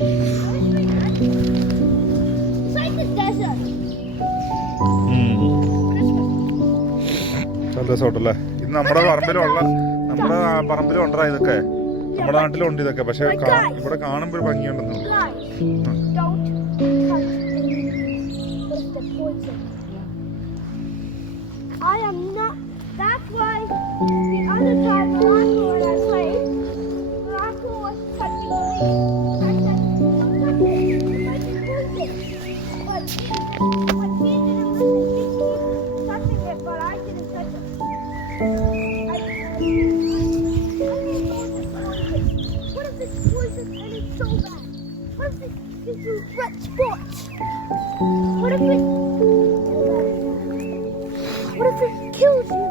It's like the desert. നല്ല രസമുണ്ടല്ലേ? ഇത് നമ്മുടെ പറമ്പിലും ഉണ്ടാ ഇതൊക്കെ, നമ്മുടെ നാട്ടിലും ഉണ്ട് ഇതൊക്കെ. പക്ഷെ ഇവിടെ കാണുമ്പോൾ ഭംഗിയുണ്ടെന്ന്. Don't touch it. What if the poison? I am not. That's why the other time Morocco and I played, Morocco was touching me. I said, don't touch it. It might be poison. But he didn't listen. He keeps touching it, but I didn't touch it. I didn't know it was poison. What if it's poison and it's so bad? What if it gives you red spots? What if it kills you?